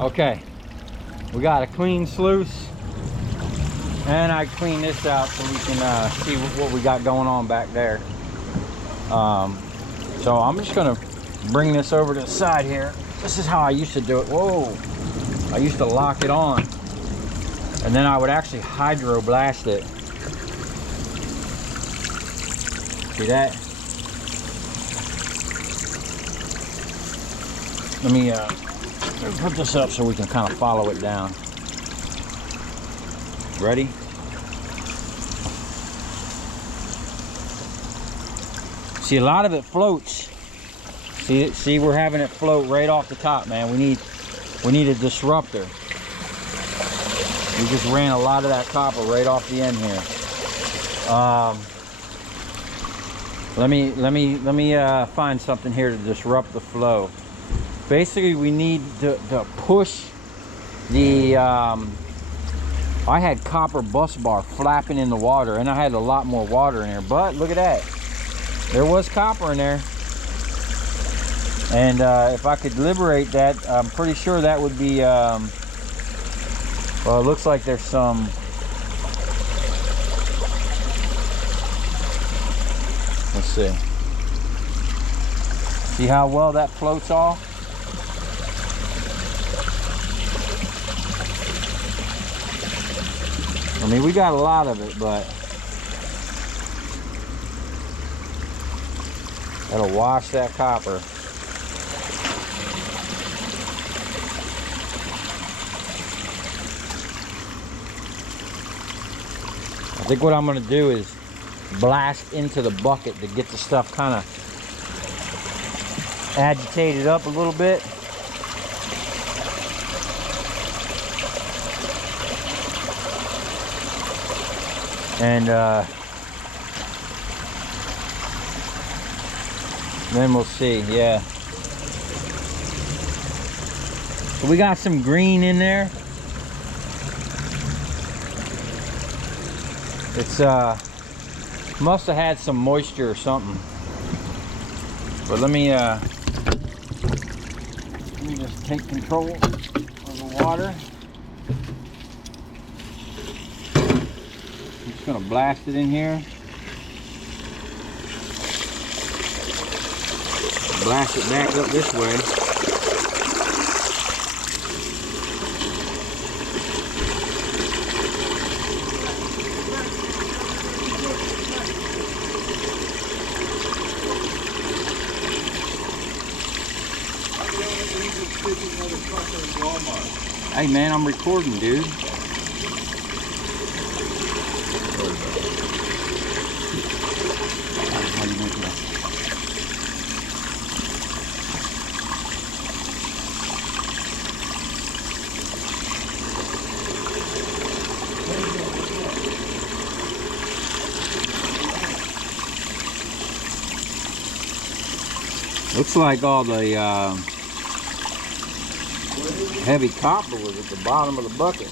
Okay, we got a clean sluice, and I clean this out so we can see what we got going on back there. So I'm just gonna bring this over to the side here. This is how I used to do it. Whoa, I used to lock it on, and then I would actually hydro blast it. See that? Let me put this up so we can kind of follow it down. Ready? See, a lot of it floats. See, we're having it float right off the top, man. We need a disruptor. We just ran a lot of that copper right off the end here. Let me find something here to disrupt the flow. Basically, we need to push the, I had copper bus bar flapping in the water, and I had a lot more water in there, but look at that. There was copper in there. And if I could liberate that, I'm pretty sure that would be, well, it looks like there's some, let's see. See how well that floats off? I mean, we got a lot of it, but that'll wash that copper. I think what I'm going to do is blast into the bucket to get the stuff kind of agitated up a little bit. And then we'll see. Yeah, so we got some green in there. It's must have had some moisture or something. But let me just take control of the water. I'm just gonna blast it in here. Blast it back up this way. Hey man, I'm recording, dude. Looks like all the heavy copper was at the bottom of the bucket.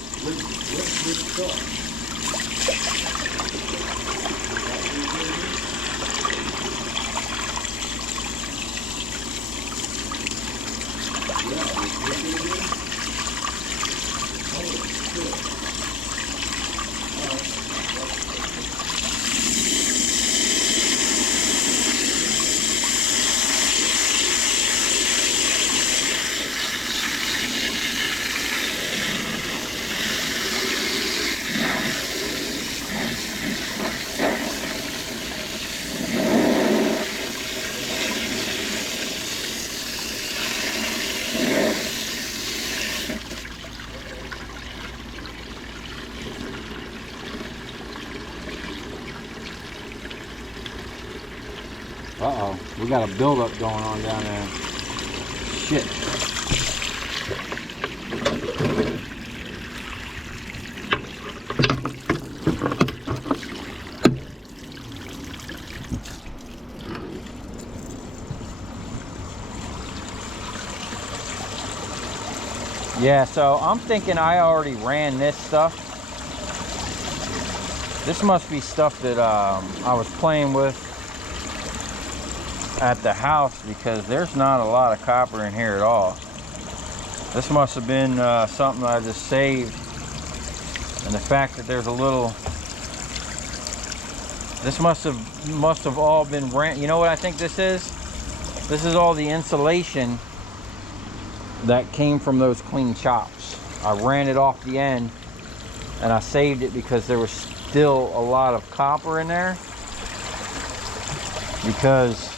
Uh-oh, we got a buildup going on down there. Shit. Yeah, so I'm thinking I already ran this stuff. This must be stuff that I was playing with at the house, because there's not a lot of copper in here at all. This must have been something I just saved. And the fact that there's a little, this must have all been ran. You know what I think this is? This is all the insulation that came from those clean chops. I ran it off the end and I saved it because there was still a lot of copper in there. Because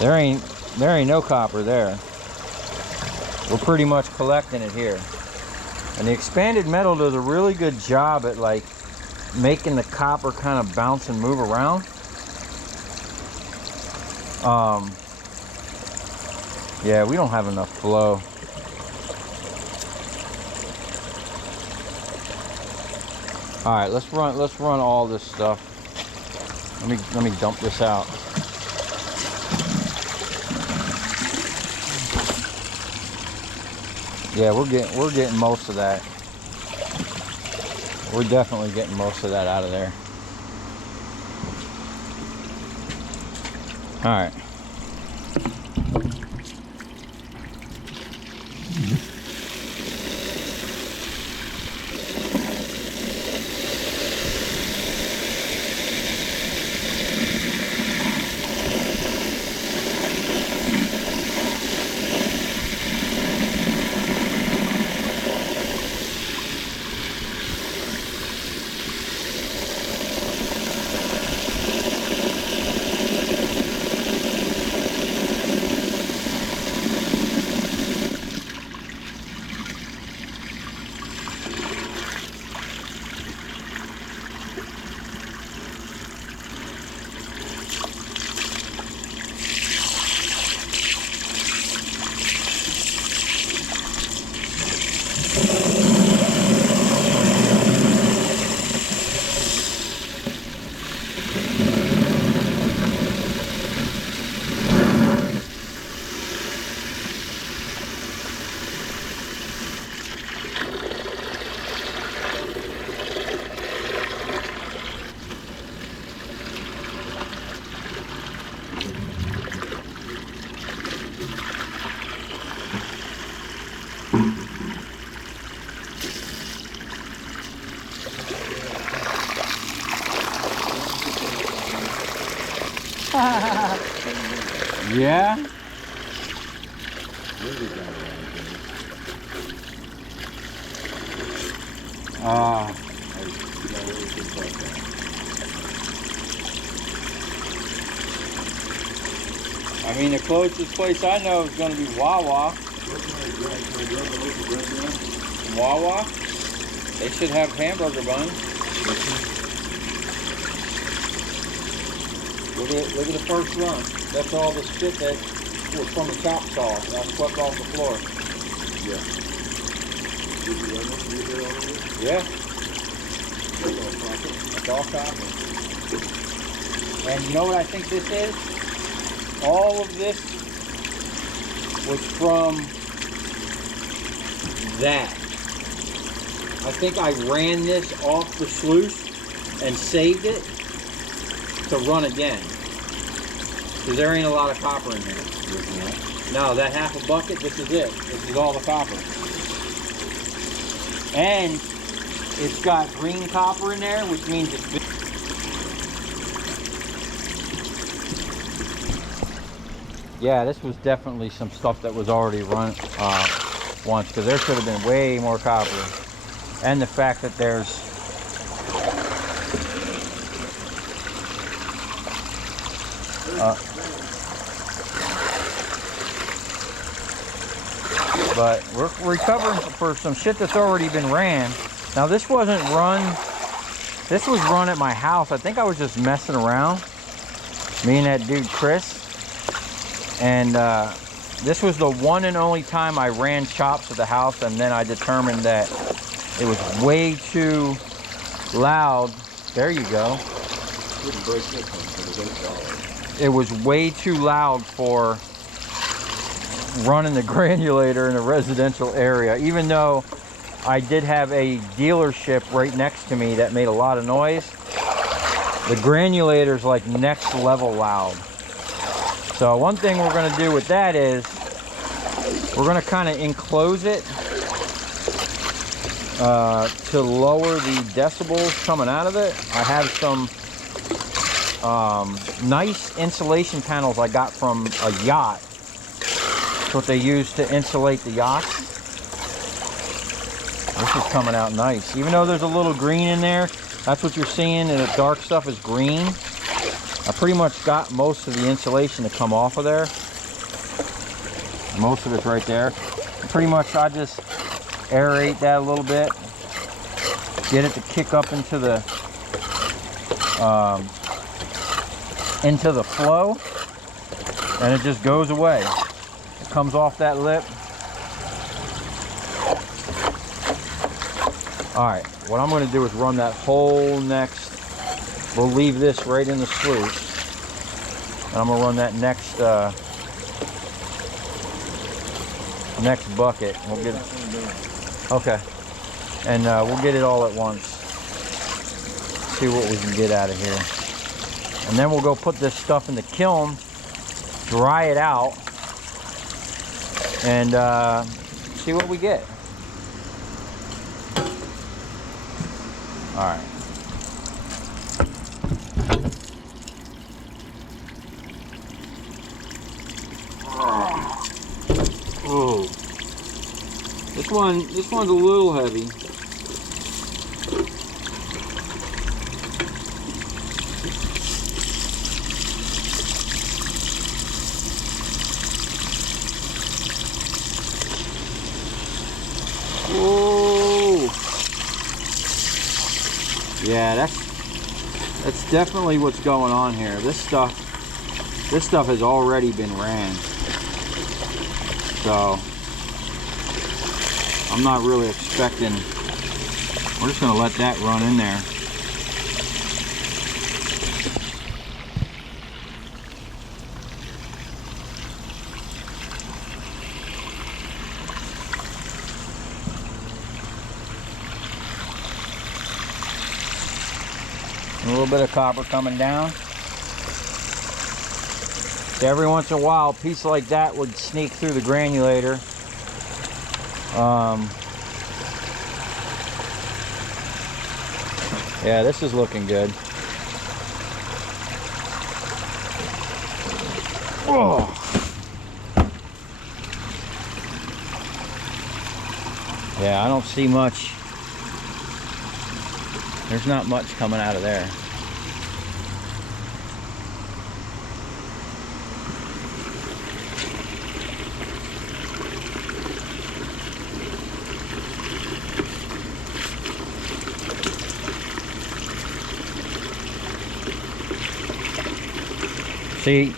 there ain't no copper there. We're pretty much collecting it here. And the expanded metal does a really good job at like making the copper kind of bounce and move around. Yeah, we don't have enough flow. All right, let's run all this stuff. Let me dump this out. Yeah, we're getting most of that. We're definitely getting most of that out of there. All right. Yeah? I mean, the closest place I know is going to be Wawa. Wawa? They should have hamburger buns. Look at the first run. That's all the shit that was from the chop saw. I swept off the floor. Yeah. Yeah. It's all copper. And you know what I think this is? All of this was from that. I think I ran this off the sluice and saved it to run again. Because there ain't a lot of copper in there. No, that half a bucket, this is it. This is all the copper. And it's got green copper in there, which means it's been. Yeah, this was definitely some stuff that was already run once, because there should have been way more copper. And the fact that there's but we're recovering for some shit that's already been ran. Now this wasn't run, this was run at my house. I think I was just messing around, me and that dude Chris. And this was the one and only time I ran chops at the house, and then I determined that it was way too loud. There you go. It was way too loud for running the granulator in a residential area, even though I did have a dealership right next to me that made a lot of noise. The granulator's like next level loud. So one thing we're going to do with that is we're going to kind of enclose it to lower the decibels coming out of it. I have some nice insulation panels I got from a yacht. That's what they use to insulate the yachts. This is coming out nice. Even though there's a little green in there, that's what you're seeing, and the dark stuff is green. I pretty much got most of the insulation to come off of there. Most of it's right there. Pretty much I just aerate that a little bit. Get it to kick up into the flow, and it just goes away. It comes off that lip. All right, what I'm going to do is run that whole next. We'll leave this right in the sluice, and I'm going to run that next next bucket. We'll get it. Okay, and we'll get it all at once. See what we can get out of here, and then we'll go put this stuff in the kiln, dry it out, and see what we get. All right. Oh, this one's a little heavy. Whoa! Yeah, that's definitely what's going on here. This stuff has already been ran. So I'm not really expecting, we're just gonna let that run in there. A little bit of copper coming down. So every once in a while, a piece like that would sneak through the granulator. Yeah, this is looking good. Oh. Yeah, I don't see much. There's not much coming out of there. See,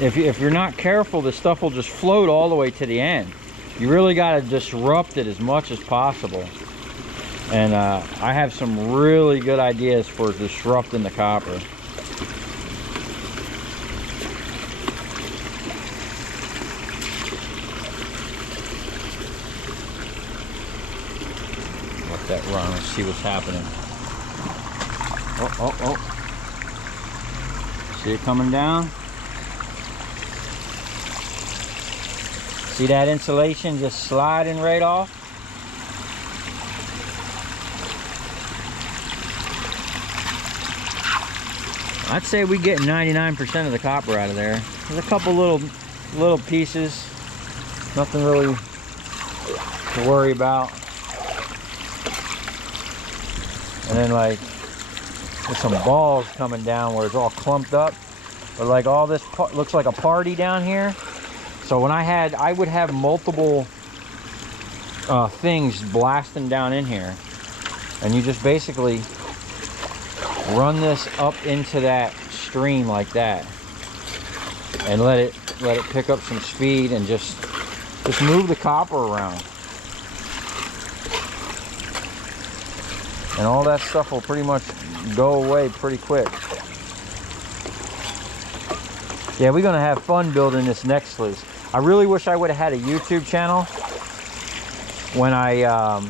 if you're not careful, the stuff will just float all the way to the end. You really got to disrupt it as much as possible. And I have some really good ideas for disrupting the copper. Let that run. Let's see what's happening. Oh, oh, oh. See it coming down? See that insulation just sliding right off? I'd say we get 99% of the copper out of there. There's a couple little pieces. Nothing really to worry about. And then like there's some balls coming down where it's all clumped up. But like all this looks like a party down here. So when I would have multiple things blasting down in here. And you just basically run this up into that stream like that. And let it pick up some speed and just move the copper around. And all that stuff will pretty much go away pretty quick. Yeah, we're gonna have fun building this next sluice. I really wish I would have had a YouTube channel when I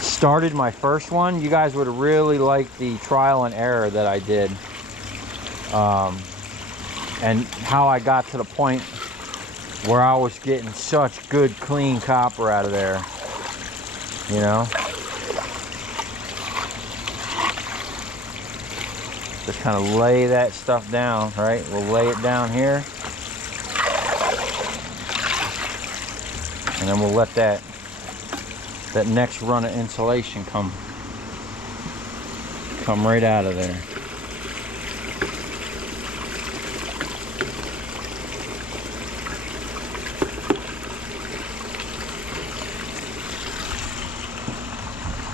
started my first one. You guys would have really liked the trial and error that I did. And how I got to the point where I was getting such good clean copper out of there, you know. Just kind of lay that stuff down, right? We'll lay it down here, and then we'll let that next run of insulation come right out of there.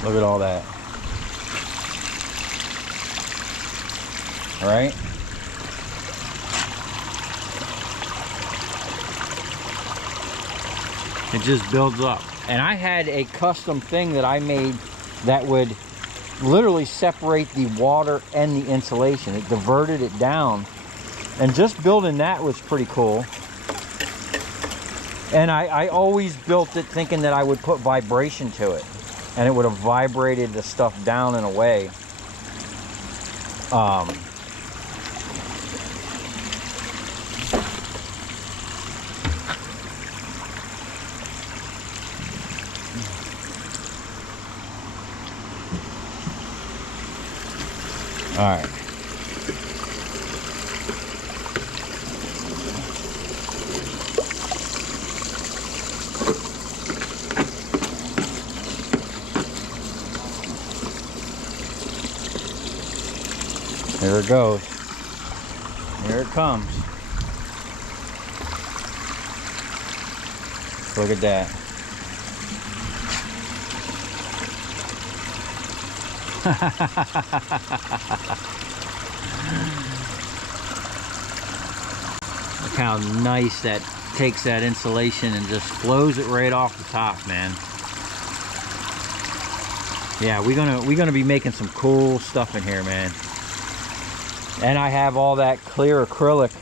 Look at all that. All right. It just builds up. And I had a custom thing that I made that would literally separate the water and the insulation. It diverted it down. And just building that was pretty cool. And I always built it thinking that I would put vibration to it, and it would have vibrated the stuff down in a way. All right. Here it goes. Here it comes. Look at that. Look how nice that takes that insulation and just flows it right off the top, man. Yeah, we're gonna be making some cool stuff in here, man. And I have all that clear acrylic,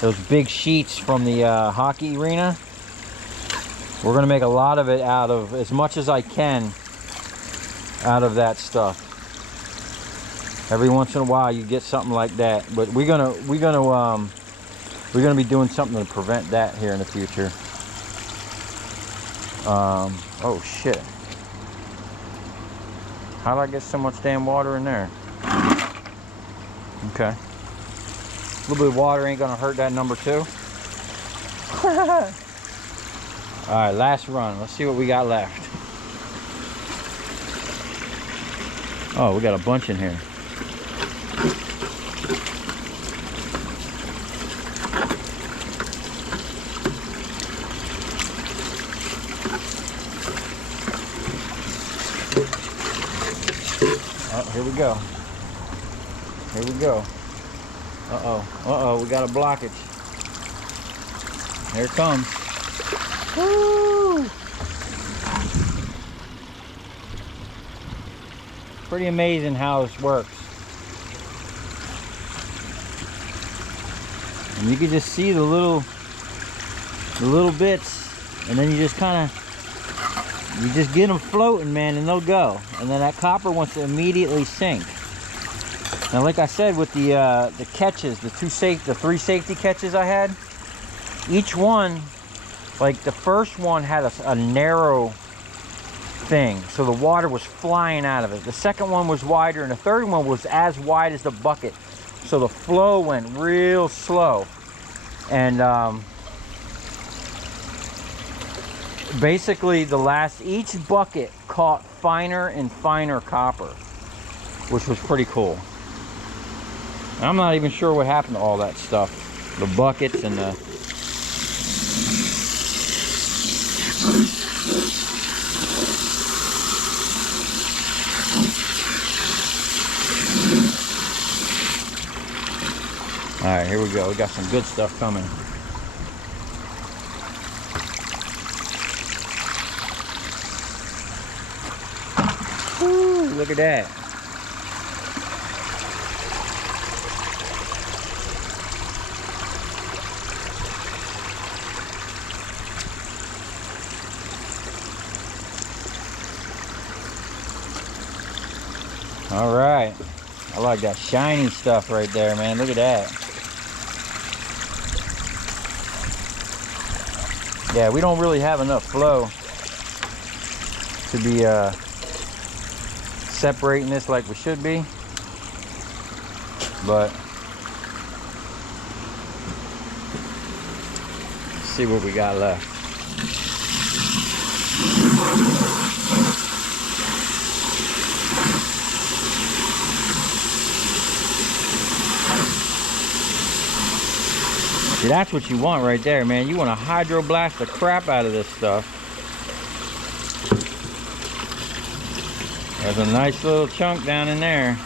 those big sheets from the hockey arena. We're gonna make a lot of it out of, as much as I can, out of that stuff. Every once in a while you get something like that, but we're gonna be doing something to prevent that here in the future. Oh shit. How did I get so much damn water in there? Okay. A little bit of water ain't gonna hurt that number 2. Alright, last run. Let's see what we got left. Oh, we got a bunch in here. Oh, here we go. Here we go. Uh-oh. Uh-oh, we got a blockage. Here it comes. Woo! Pretty amazing how this works. And you can just see the little bits, and then you just kind of, you just get them floating, man, and they'll go. And then that copper wants to immediately sink. Now, like I said, with the catches, the 3 safety catches I had, each one, like the first one had a narrow thing, so the water was flying out of it. The second one was wider, and the third one was as wide as the bucket, so the flow went real slow. And basically each bucket caught finer and finer copper, which was pretty cool. And I'm not even sure what happened to all that stuff, the buckets and the all right, here we go. We got some good stuff coming. Woo, look at that. All right, I like that shiny stuff right there, man. Look at that. Yeah, we don't really have enough flow to be separating this like we should be, but let's see what we got left. See, that's what you want right there, man. You want to hydroblast the crap out of this stuff. There's a nice little chunk down in there.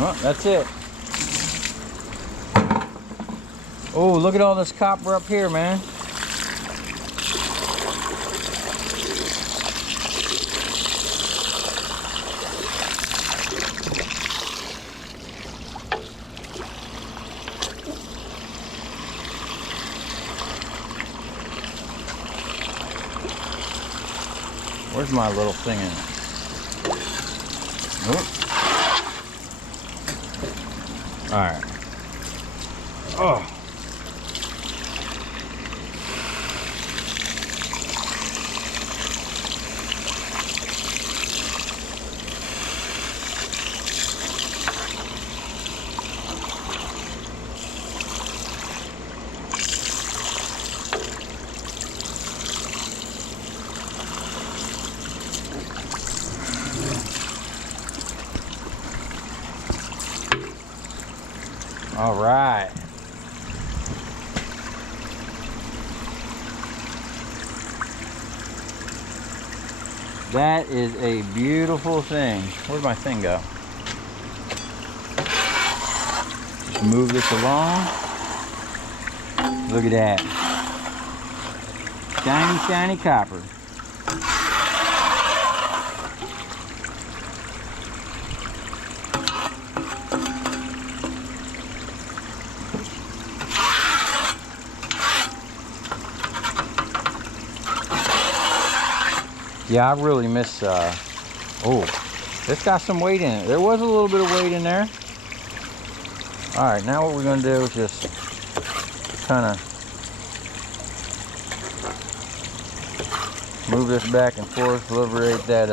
Oh, that's it. Oh, look at all this copper up here, man. Where's my little thing in it? Oh. All right. Oh. All right. That is a beautiful thing. Where'd my thing go? Just move this along. Look at that. Shiny, shiny copper. Yeah, I really miss, oh, it's got some weight in it. There was a little bit of weight in there. All right, now what we're gonna do is just kind of move this back and forth, liberate that,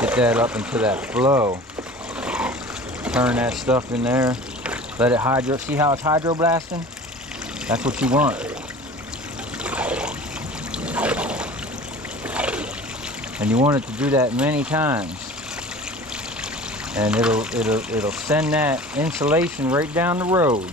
get that up into that flow. Turn that stuff in there. Let it hydro. See how it's hydroblasting? That's what you want. And you want it to do that many times. And it'll send that insulation right down the road.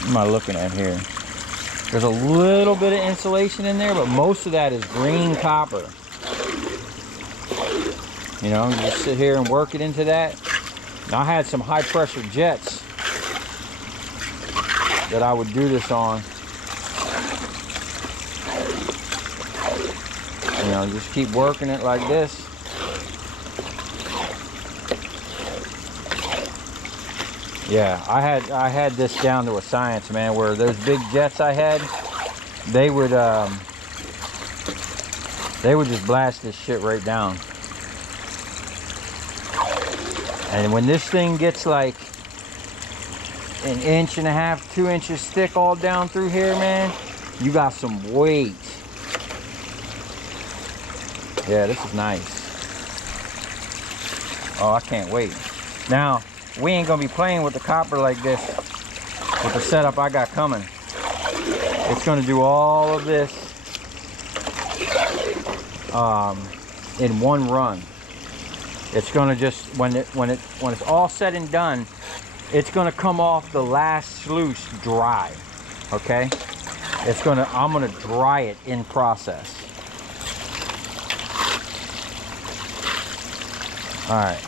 What am I looking at here? There's a little bit of insulation in there, but most of that is green copper. You know, just sit here and work it into that. Now, I had some high pressure jets that I would do this on. You know, just keep working it like this. Yeah, I had this down to a science, man, where those big jets I had, they would just blast this shit right down. And when this thing gets like 1.5 inches, 2 inches thick all down through here, man, you got some weight. Yeah, this is nice. Oh, I can't wait. Now, we ain't gonna be playing with the copper like this with the setup I got coming. It's gonna do all of this in one run. It's gonna just, when it's all said and done, it's gonna come off the last sluice dry, okay? I'm gonna dry it in process. All right,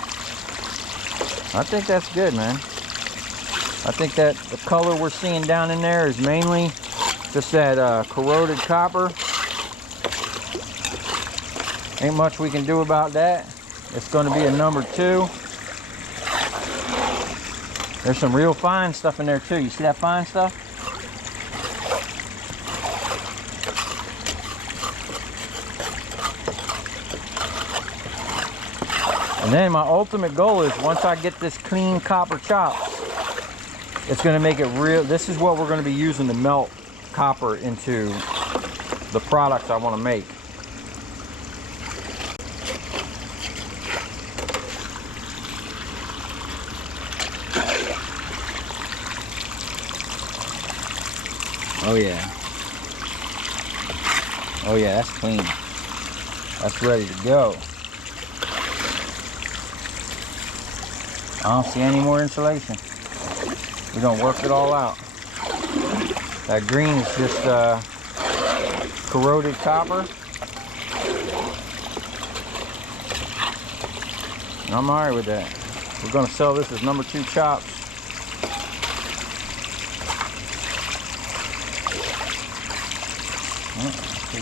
I think that's good, man. I think that the color we're seeing down in there is mainly just that corroded copper. Ain't much we can do about that. It's going to be a number 2. There's some real fine stuff in there too. You see that fine stuff? And then my ultimate goal is, once I get this clean copper chopped, it's going to make it real. This is what we're going to be using to melt copper into the products I want to make. Oh yeah. Oh yeah, that's clean. That's ready to go. I don't see any more insulation. We're gonna work it all out. That green is just corroded copper. And I'm alright with that. We're gonna sell this as number 2 chops.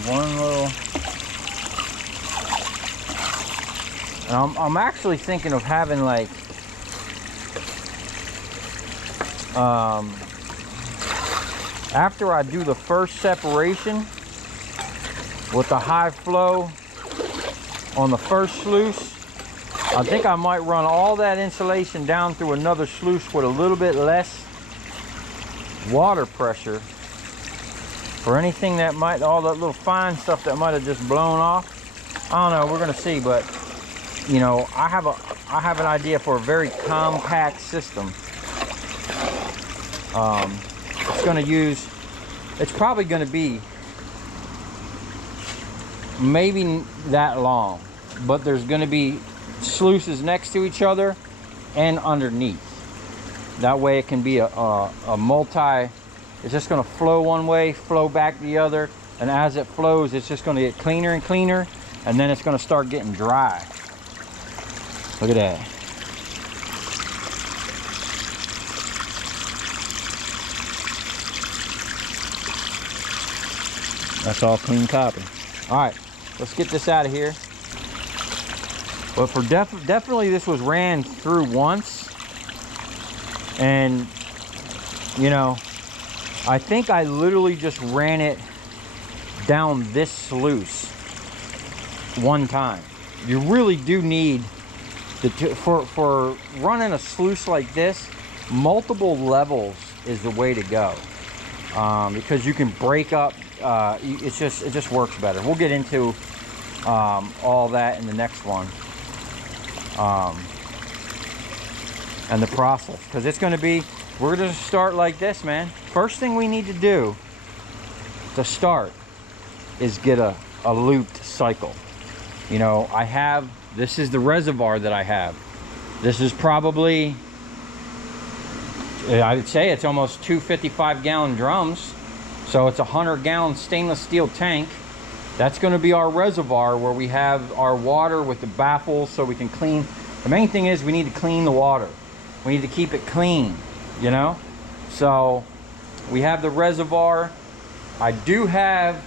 One little, and I'm actually thinking of having like after I do the first separation with the high flow on the first sluice, I think I might run all that insulation down through another sluice with a little bit less water pressure. For anything that might, all that little fine stuff that might have just blown off. I don't know, we're gonna see, but you know, I have an idea for a very compact system. It's probably gonna be maybe that long, but there's gonna be sluices next to each other and underneath. That way it can be a multi. It's just going to flow one way, flow back the other, and as it flows, it's just going to get cleaner and cleaner, and then it's going to start getting dry. Look at that. That's all clean copper. All right, let's get this out of here. But for definitely this was ran through once, and you know, I think I literally just ran it down this sluice one time. You really do need for running a sluice like this, multiple levels is the way to go, because you can break up. It just works better. We'll get into all that in the next one, and the process, because it's going to be. We're going to start like this, man. First thing we need to do to start is get a looped cycle. You know, this is the reservoir that I have. This is probably, I would say it's almost 2 55-gallon drums. So it's a 100-gallon stainless steel tank. That's going to be our reservoir where we have our water with the baffles so we can clean. The main thing is we need to clean the water. We need to keep it clean. You know, so we have the reservoir. I do have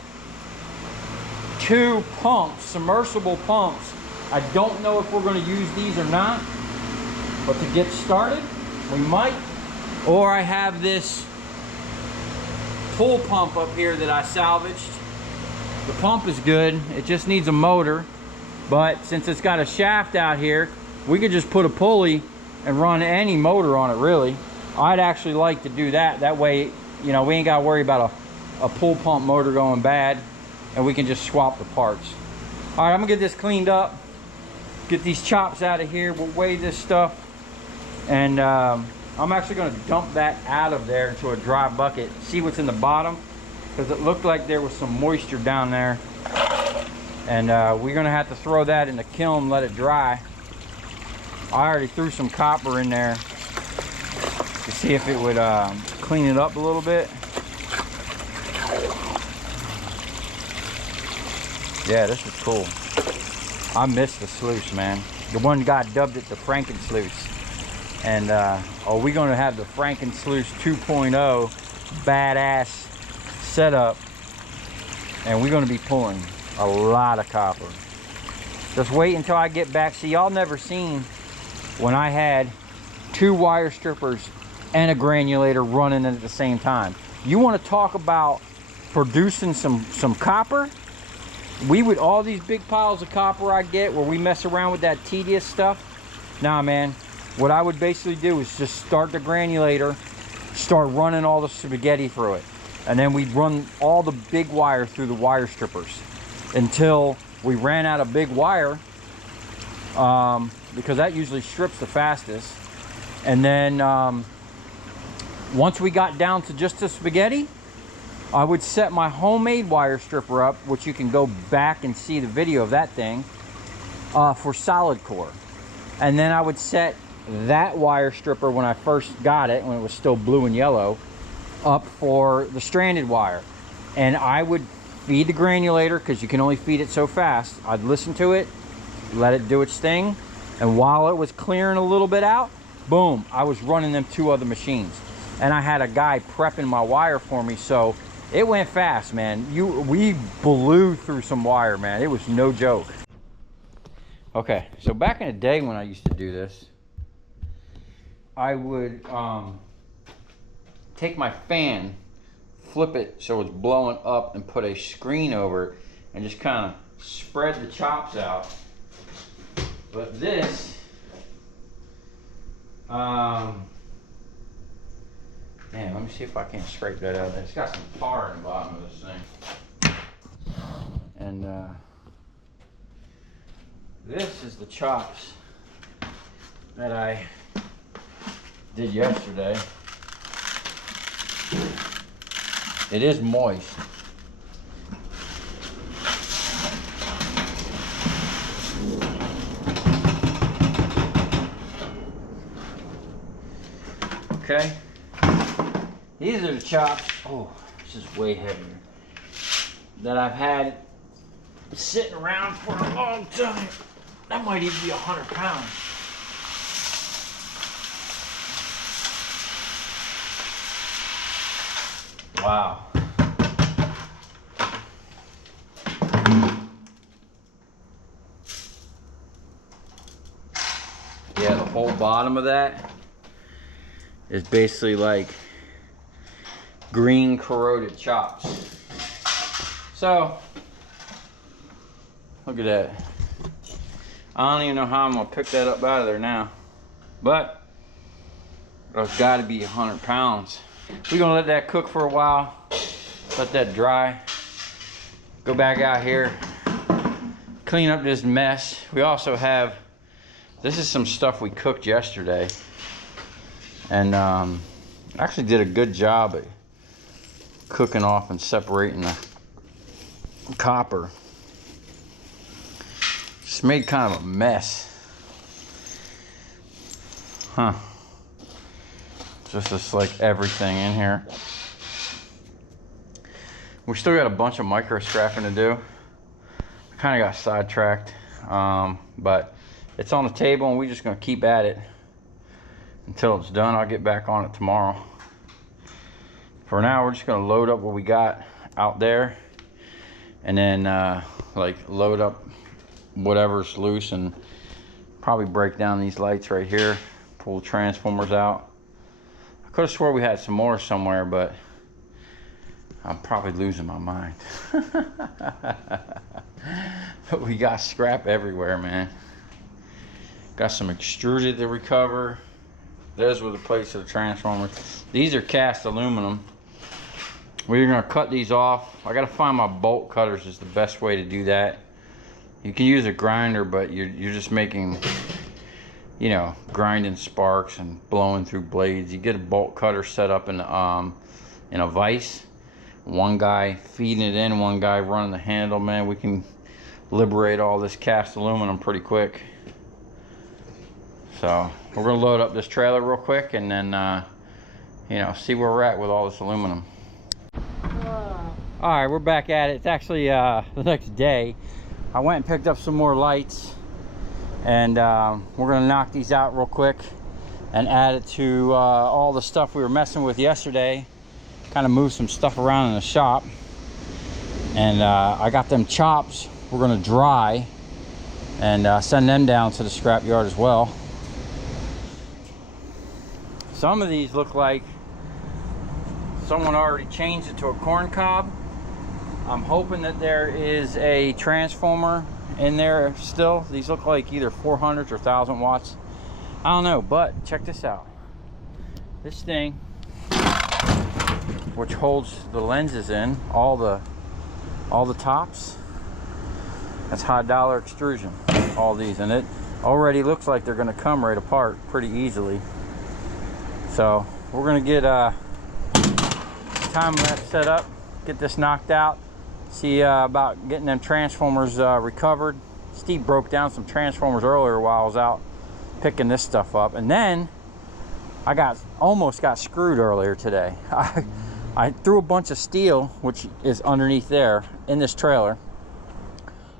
2 pumps, submersible pumps. I don't know if we're going to use these or not, but to get started, we might. Or I have this pull pump up here that I salvaged. The pump is good. It just needs a motor, but since it's got a shaft out here, we could just put a pulley and run any motor on it, really. I'd actually like to do that. That way, you know, we ain't got to worry about a pull pump motor going bad, and we can just swap the parts. All right, I'm gonna get this cleaned up, get these chops out of here. We'll weigh this stuff, and I'm actually gonna dump that out of there into a dry bucket, see what's in the bottom, because it looked like there was some moisture down there, and we're gonna have to throw that in the kiln, let it dry, I already threw some copper in there to see if it would clean it up a little bit. Yeah, this is cool. I miss the sluice, man. The one guy dubbed it the Franken sluice. And are we gonna have the Franken sluice 2.0 badass setup, and we're gonna be pulling a lot of copper. Just wait until I get back. See, y'all never seen when I had 2 wire strippers and a granulator running at the same time. You want to talk about producing some copper? We would, all these big piles of copper I get where we mess around with that tedious stuff. Nah, man, what I would basically do is just start the granulator, start running all the spaghetti through it, and then we'd run all the big wire through the wire strippers until we ran out of big wire, because that usually strips the fastest. And then once we got down to just the spaghetti, I would set my homemade wire stripper up, which you can go back and see the video of that thing, for solid core. And then I would set that wire stripper, when I first got it, when it was still blue and yellow, up for the stranded wire. And I would feed the granulator, because you can only feed it so fast. I'd listen to it, let it do its thing, and while it was clearing a little bit out, boom, I was running them 2 other machines. And I had a guy prepping my wire for me, so it went fast, man. We blew through some wire, man. It was no joke. Okay, so back in the day when I used to do this, I would take my fan, flip it so it's blowing up, and put a screen over it, and just kind of spread the chops out. But this, damn, let me see if I can't scrape that out. It's got some tar in the bottom of this thing. And this is the chops that I did yesterday. It is moist. Okay. These are the chops. Oh, this is way heavier. That I've had sitting around for a long time. That might even be 100 pounds. Wow. Yeah, the whole bottom of that is basically like green corroded chops. So, look at that. I don't even know how I'm gonna pick that up out of there now. But it's gotta be 100 pounds. We're gonna let that cook for a while, let that dry. Go back out here, clean up this mess. We also have, this is some stuff we cooked yesterday. And actually did a good job at cooking off and separating the copper. Just made kind of a mess. Huh. Just like everything in here. We still got a bunch of micro scrapping to do. I kind of got sidetracked, but it's on the table and we're just gonna keep at it until it's done. I'll get back on it tomorrow. For now, we're just gonna load up what we got out there, and then like load up whatever's loose, and probably break down these lights right here, pull the transformers out. I could have swore we had some more somewhere, but I'm probably losing my mind. But we got scrap everywhere, man. Got some extruded to recover. Those were the plates of the transformers. These are cast aluminum. We're gonna cut these off. I gotta find my bolt cutters is the best way to do that. You can use a grinder, but you're just making, you know, grinding sparks and blowing through blades. You get a bolt cutter set up in a vise. One guy feeding it in, one guy running the handle. Man, we can liberate all this cast aluminum pretty quick. So we're gonna load up this trailer real quick and then you know, see where we're at with all this aluminum. All right, we're back at it. It's actually the next day. I went and picked up some more lights, and we're gonna knock these out real quick and add it to all the stuff we were messing with yesterday. Kind of move some stuff around in the shop, and I got them chops. We're gonna dry and send them down to the scrap yard as well. Some of these look like someone already changed it to a corn cob. I'm hoping that there is a transformer in there still. These look like either 400s or 1000 watts. I don't know, but check this out. This thing, which holds the lenses in, all the tops, that's high dollar extrusion, all these, and it already looks like they're gonna come right apart pretty easily. So we're gonna get time lapse set up, get this knocked out, see about getting them transformers recovered. Steve broke down some transformers earlier while I was out picking this stuff up, and then I almost got screwed earlier today. I threw a bunch of steel, which is underneath there, in this trailer.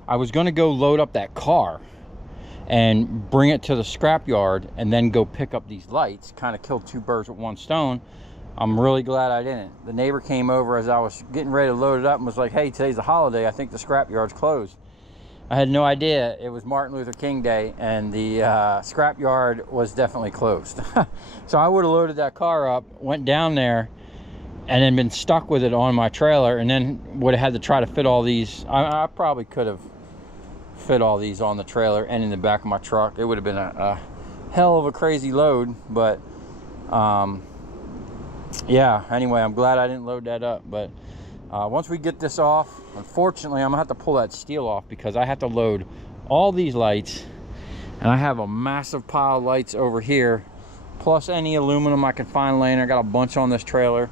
I was gonna go load up that car and bring it to the scrap yard and then go pick up these lights. Kind of killed two birds with one stone. I'm really glad I didn't. The neighbor came over as I was getting ready to load it up and was like, hey, today's a holiday, I think the scrap yard's closed. I had no idea it was Martin Luther King Day, and the scrap yard was definitely closed. So I would have loaded that car up, went down there, and then been stuck with it on my trailer, and then would have had to try to fit all these. I probably could have fit all these on the trailer and in the back of my truck. It would have been a hell of a crazy load, but yeah, anyway, I'm glad I didn't load that up. But once we get this off, unfortunately I'm gonna have to pull that steel off because I have to load all these lights, and I have a massive pile of lights over here, plus any aluminum I can find laying. I got a bunch on this trailer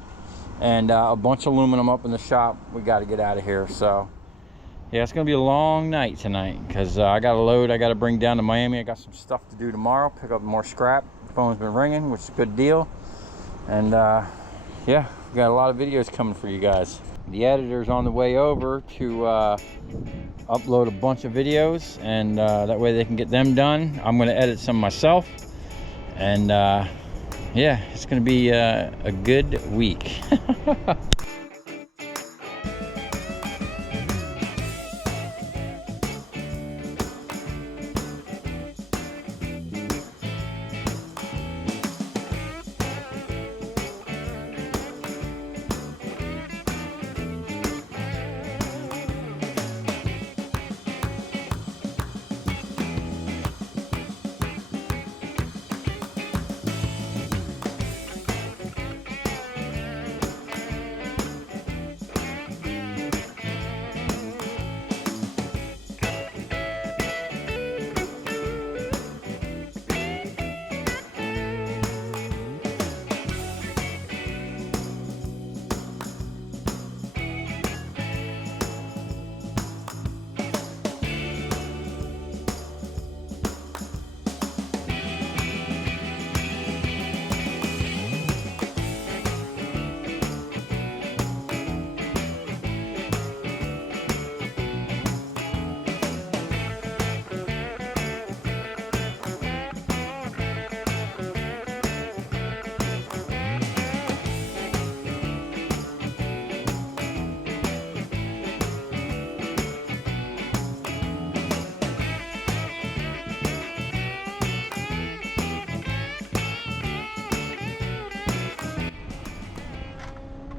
and a bunch of aluminum up in the shop. We got to get out of here. So yeah, it's gonna be a long night tonight because I got a load I got to bring down to Miami. I got some stuff to do tomorrow, pick up more scrap. The phone's been ringing, which is a good deal. And yeah, we got a lot of videos coming for you guys. The editor's on the way over to upload a bunch of videos, and that way they can get them done. I'm going to edit some myself, and yeah, it's going to be a good week.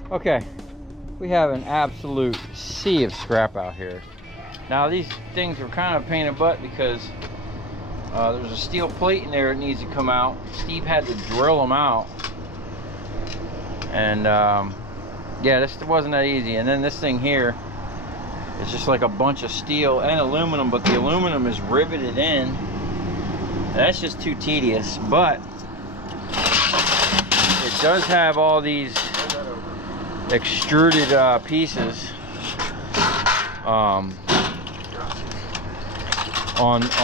Okay, we have an absolute sea of scrap out here. Now these things are kind of a pain in the butt because there's a steel plate in there that needs to come out. Steve had to drill them out, and yeah, this wasn't that easy. And then this thing here is just like a bunch of steel and aluminum, but the aluminum is riveted in. That's just too tedious, but it does have all these extruded pieces on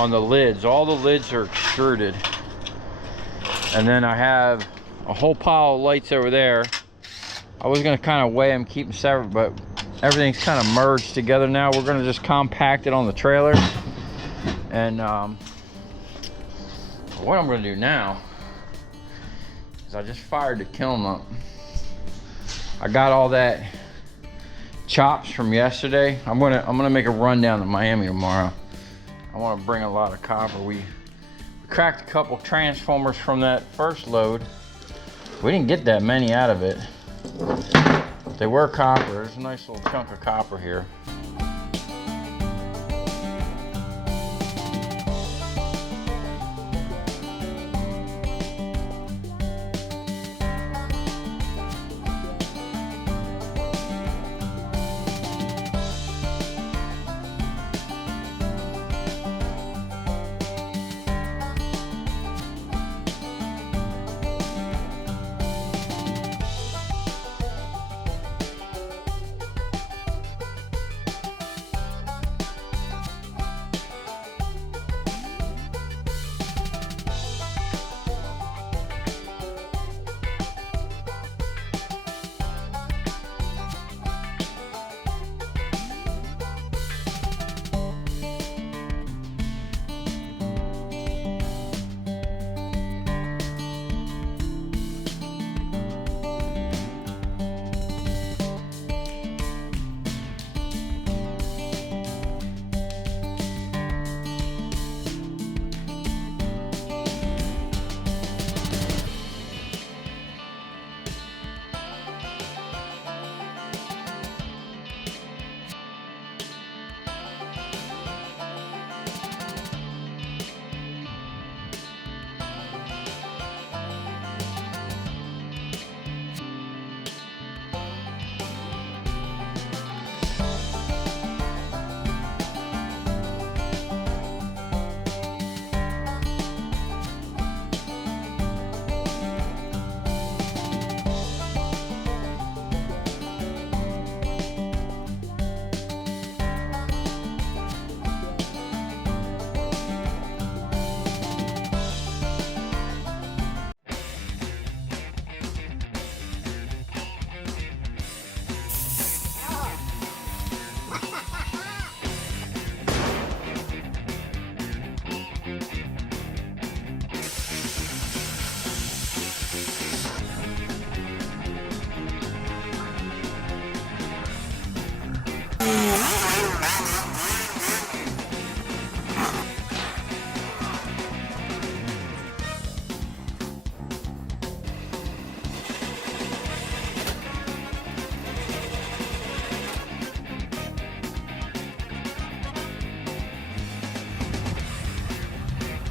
the lids. All the lids are extruded, And then I have a whole pile of lights over there. I was gonna kind of weigh them, keep them separate, but everything's kind of merged together now. We're gonna just compact it on the trailer. And what I'm gonna do now is I just fired the kiln up. I got all that chops from yesterday. I'm gonna make a run down to Miami tomorrow. I want to bring a lot of copper. We cracked a couple transformers from that first load. We didn't get that many out of it. But they were copper. There's a nice little chunk of copper here.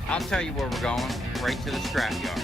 I'll tell you where we're going, right to the scrap yard.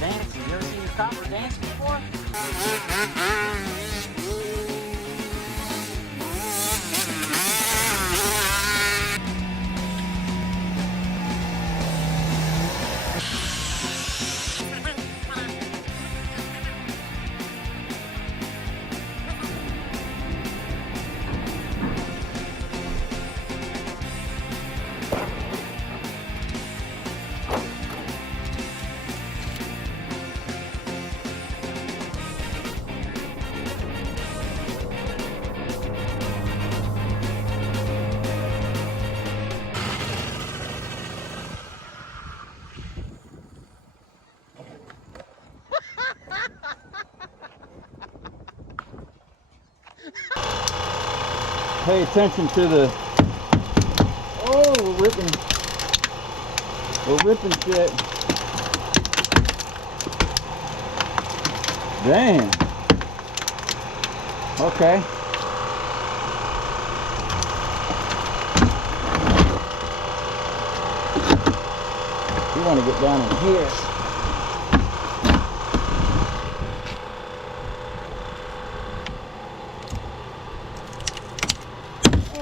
Dancing. You ever seen a copper dance before? Pay attention to the, oh, we're ripping shit. Damn. Okay. want to get down in here.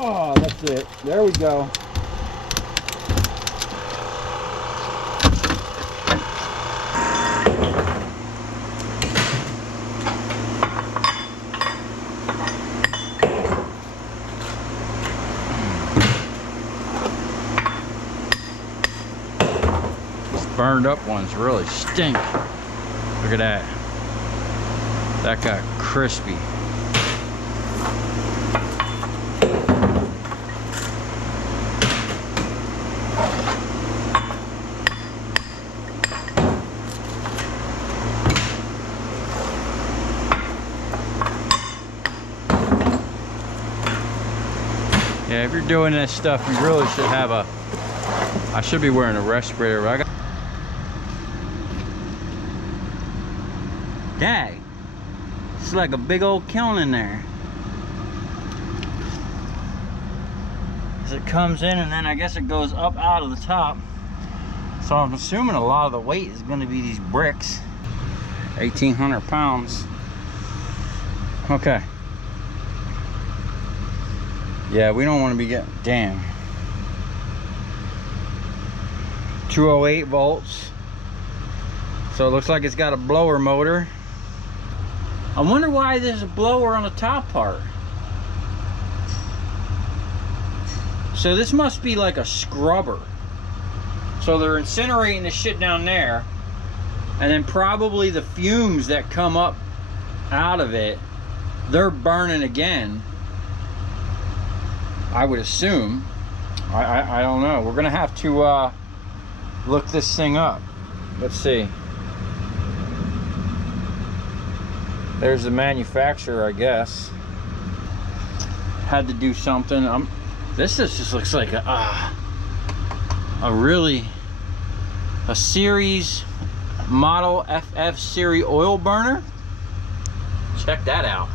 Oh, that's it. There we go. Burned up ones really stink. Look at that. That got crispy. Yeah, if you're doing this stuff, you really should have a... I should be wearing a respirator, but I got... Dang, it's like a big old kiln in there. As it comes in, and then I guess it goes up out of the top. So I'm assuming a lot of the weight is going to be these bricks. 1,800 pounds. Okay. Yeah, we don't want to be getting, damn. 208 volts. So it looks like it's got a blower motor. I wonder why there's a blower on the top part. So this must be like a scrubber. So they're incinerating the shit down there, and then probably the fumes that come up out of it, they're burning again, I would assume. I don't know. We're gonna have to look this thing up. Let's see. There's the manufacturer, I guess. Had to do something. This just looks like a series model FF series oil burner. Check that out.